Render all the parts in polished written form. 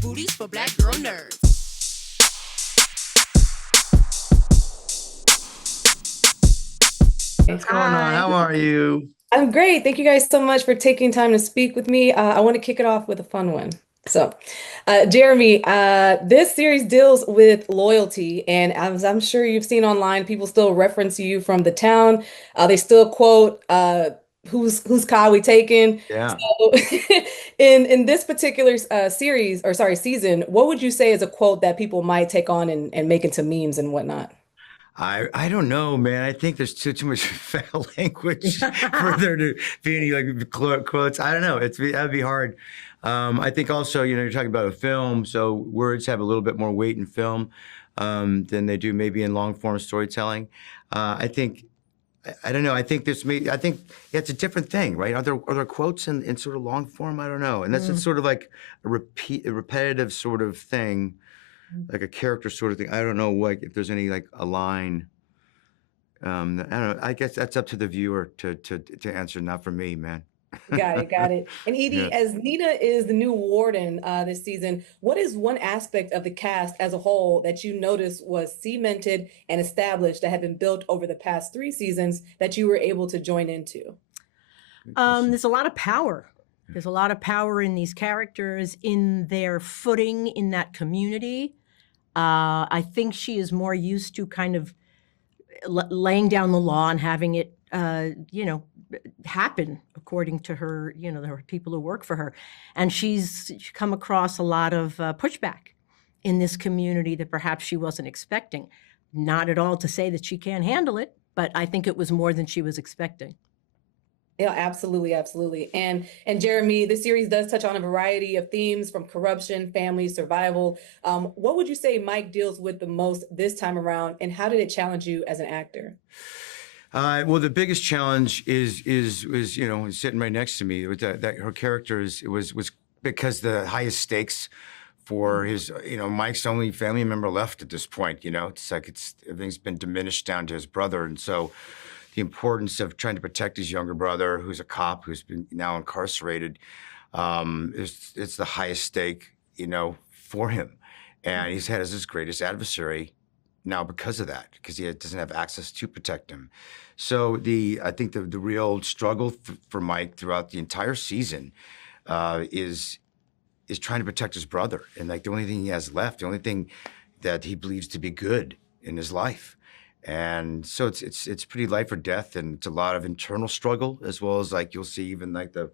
booties for black girl nerds. What's going on? How are you? I'm great. Thank you guys so much for taking time to speak with me. I want to kick it off with a fun one. So, Jeremy, this series deals with loyalty, and as I'm sure you've seen online, people still reference you from the town. They still quote, "Whose car we taking?" Yeah. So, in this particular series, or sorry, season, what would you say is a quote that people might take on and make into memes and whatnot? I don't know, man. I think there's too much foul language for there to be any like quotes. I don't know. That'd be hard. I think also, you're talking about a film, so words have a little bit more weight in film than they do maybe in long form storytelling. I think I don't know. I think yeah, it's a different thing, right? Are there quotes in sort of long form? I don't know. And that's just sort of like a repetitive sort of thing, like a character sort of thing. I don't know what if there's any like a line. I don't know. I guess that's up to the viewer to answer, not for me, man. Got it, got it. And Yeah. Edie, as Nina is the new warden this season, what is one aspect of the cast as a whole that you noticed was cemented and established that had been built over the past 3 seasons that you were able to join into? Good question. There's a lot of power. There's a lot of power in these characters, in their footing in that community. I think she is more used to kind of laying down the law and having it, happen according to her, her people who work for her. And she's come across a lot of pushback in this community that perhaps she wasn't expecting. Not at all to say that she can't handle it, but I think it was more than she was expecting. Yeah, absolutely, absolutely. And Jeremy, this series does touch on a variety of themes from corruption, family, survival. What would you say Mike deals with the most this time around, and how did it challenge you as an actor? Well, the biggest challenge is sitting right next to me. That her character was because the highest stakes for his, Mike's only family member left at this point. It's like everything's been diminished down to his brother, and so the importance of trying to protect his younger brother, who's a cop, who's been now incarcerated, it's the highest stake, for him, and he's had as his greatest adversary now because of that, because he doesn't have access to protect him. So I think the real struggle for Mike throughout the entire season is trying to protect his brother, and like the only thing he has left, the only thing that he believes to be good in his life. And so it's pretty life or death, and it's a lot of internal struggle, as well as like you'll see even like the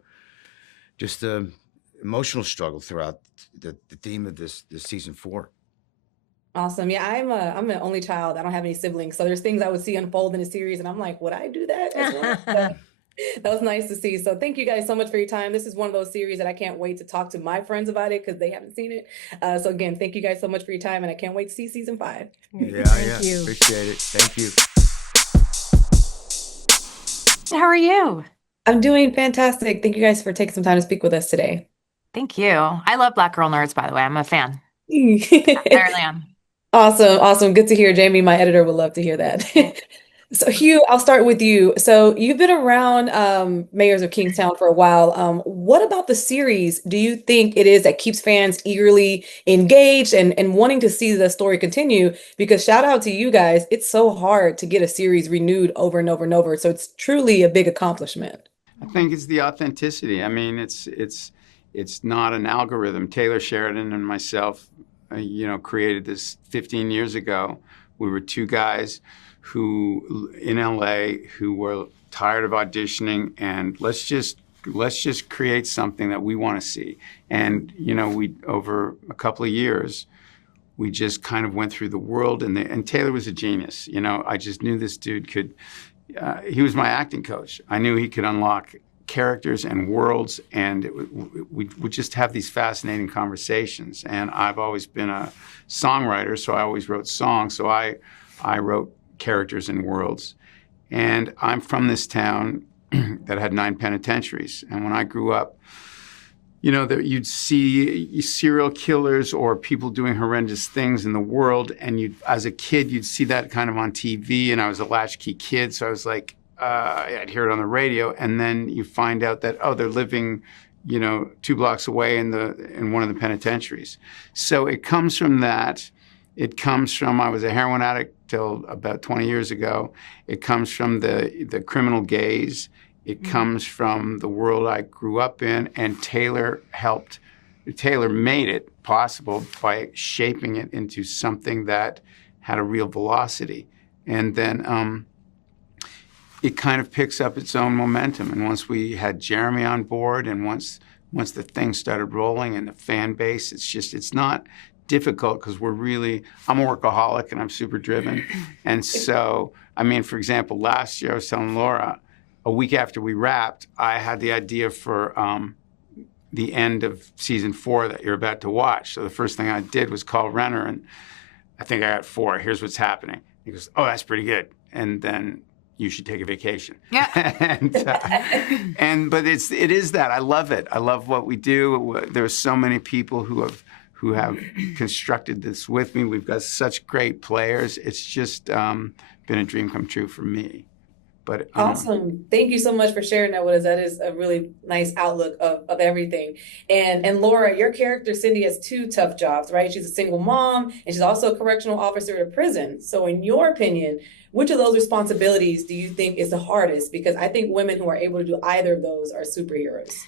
emotional struggle throughout the theme of this season 4. Awesome. Yeah, I'm an only child. I don't have any siblings, so there's things I would see unfold in the series, and I'm like, would I do that as well? So that was nice to see. So thank you guys so much for your time. This is one of those series that I can't wait to talk to my friends about it because they haven't seen it. So again, thank you guys so much for your time, and I can't wait to see season 5. Yeah, Thank you. appreciate it. Thank you. How are you? I'm doing fantastic. Thank you guys for taking some time to speak with us today. Thank you. I love Black Girl Nerds, by the way. I'm a fan. I really am. Awesome, awesome. Good to hear. Jamie, my editor, would love to hear that. So Hugh, I'll start with you. So you've been around Mayors of Kingstown for a while. What about the series do you think it is that keeps fans eagerly engaged and wanting to see the story continue? Because shout out to you guys, it's so hard to get a series renewed over and over and over. So it's truly a big accomplishment. I think it's the authenticity. I mean, it's not an algorithm. Taylor Sheridan and myself, created this 15 years ago. We were 2 guys who in LA who were tired of auditioning, and let's just create something that we want to see. And we over a couple of years, we just kind of went through the world, and Taylor was a genius. I just knew this dude could. He was my acting coach. I knew he could unlock characters and worlds, and we would just have these fascinating conversations. And I've always been a songwriter, so I always wrote songs. So I wrote characters and worlds. And I'm from this town that had 9 penitentiaries. And when I grew up, that you'd see serial killers or people doing horrendous things in the world. And as a kid, you'd see that kind of on TV. And I was a latchkey kid, so I was like, I'd hear it on the radio. And then you find out that, they're living, 2 blocks away in one of the penitentiaries. So it comes from that. It comes from, I was a heroin addict till about 20 years ago. It comes from the criminal gaze. It comes from the world I grew up in, and Taylor made it possible by shaping it into something that had a real velocity. And then it kind of picks up its own momentum. And once we had Jeremy on board, and once the thing started rolling and the fan base, it's not difficult, because I'm a workaholic and I'm super driven. And so, I mean, for example, last year I was telling Laura, a week after we wrapped, I had the idea for the end of season 4 that you're about to watch. So the first thing I did was call Renner, and I think I got 4. Here's what's happening. He goes, oh, that's pretty good. And then you should take a vacation. Yeah. But it is that. I love it. I love what we do. There's so many people who have constructed this with me. We've got such great players. It's just been a dream come true for me. But awesome. Thank you so much for sharing that with us. That is a really nice outlook of everything. And Laura, your character, Cindy, has 2 tough jobs, right? She's a single mom, and she's also a correctional officer at a prison. So in your opinion, which of those responsibilities do you think is the hardest? Because I think women who are able to do either of those are superheroes.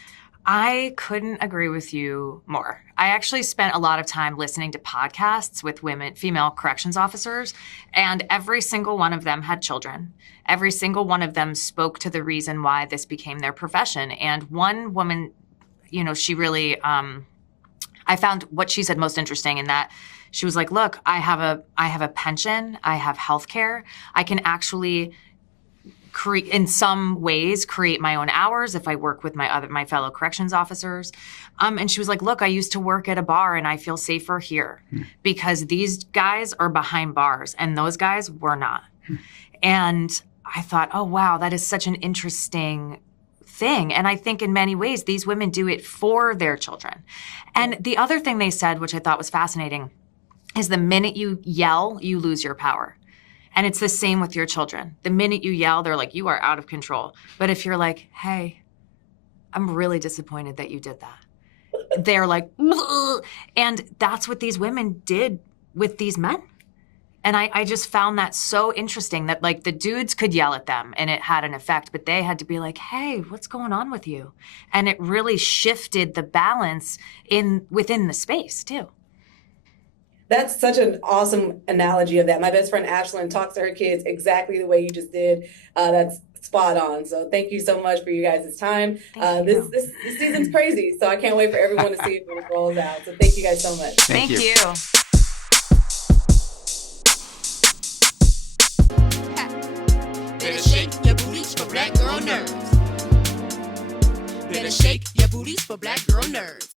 I couldn't agree with you more. I actually spent a lot of time listening to podcasts with female corrections officers, and every single one of them had children. Every single one of them spoke to the reason why this became their profession. And one woman, she really, I found what she said most interesting in that she was like, look, I have a pension, I have health care, I can actually in some ways create my own hours if I work with my fellow corrections officers. And she was like, look, I used to work at a bar and I feel safer here because these guys are behind bars and those guys were not. And I thought, oh, wow, that is such an interesting thing. And I think in many ways, these women do it for their children. And the other thing they said, which I thought was fascinating, is the minute you yell, you lose your power. And it's the same with your children. The minute you yell, they're like, you are out of control. But if you're like, hey, I'm really disappointed that you did that, they're like, ugh. And that's what these women did with these men. And I just found that so interesting that like the dudes could yell at them and it had an effect, but they had to be like, hey, what's going on with you? And it really shifted the balance within the space too. That's such an awesome analogy of that. My best friend Ashlyn talks to her kids exactly the way you just did. That's spot on. So thank you so much for you guys' time. This season's crazy, so I can't wait for everyone to see it when it rolls out. So thank you guys so much. Thank you. Better shake your booties for black girl nerves. Better shake your booties for black girl nerves.